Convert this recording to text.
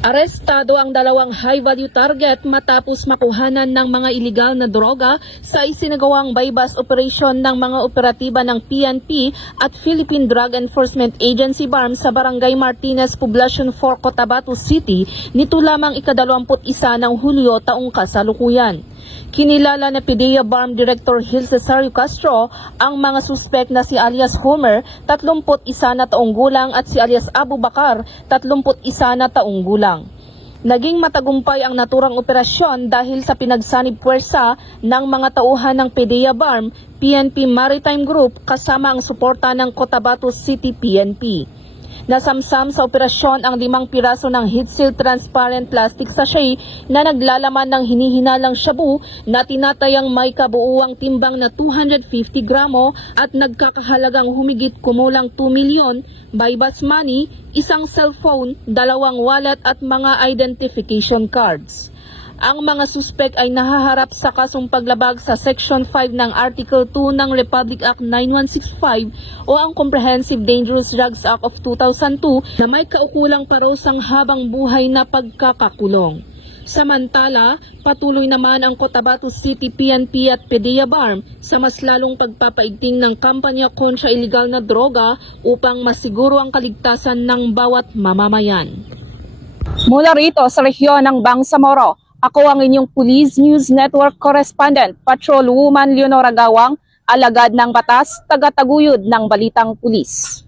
Arestado ang dalawang high-value target matapos makuhanan ng mga ilegal na droga sa isinagawang bypass operation ng mga operatiba ng PNP at Philippine Drug Enforcement Agency BARM sa Barangay Martinez, Poblacion 4, Cotabato City nito lamang ika-21 ng Hulyo taong kasalukuyan. Kinilala na PDEA BARM Director Gil Cesario Castro ang mga suspect na si alias Homer, 31 na taong gulang at si alias Abu Bakar, 31 na taong gulang. Naging matagumpay ang naturang operasyon dahil sa pinagsanib puwersa ng mga tauhan ng PDEA BARM, PNP Maritime Group kasama ang suporta ng Cotabato City PNP. Nasamsam sa operasyon ang 5 piraso ng heat-sealed transparent plastic sachet na naglalaman ng hinihinalang shabu na tinatayang may kabuuang timbang na 250 gramo at nagkakahalagang humigit kumulang 2 milyon, bypass money, isang cellphone, 2 wallet at mga identification cards. Ang mga suspect ay nahaharap sa kasong paglabag sa Section 5 ng Article 2 ng Republic Act 9165 o ang Comprehensive Dangerous Drugs Act of 2002 na may kaukulang parusang habang buhay na pagkakakulong. Samantala, patuloy naman ang Cotabato City PNP at PDEA BARM sa mas lalong pagpapaigting ng kampanya kontra iligal na droga upang masiguro ang kaligtasan ng bawat mamamayan. Mula rito sa rehiyon ng Bangsamoro, ako ang inyong Police News Network Correspondent, Patrolwoman Leonora Gawang, alagad ng batas, tagataguyod ng balitang pulis.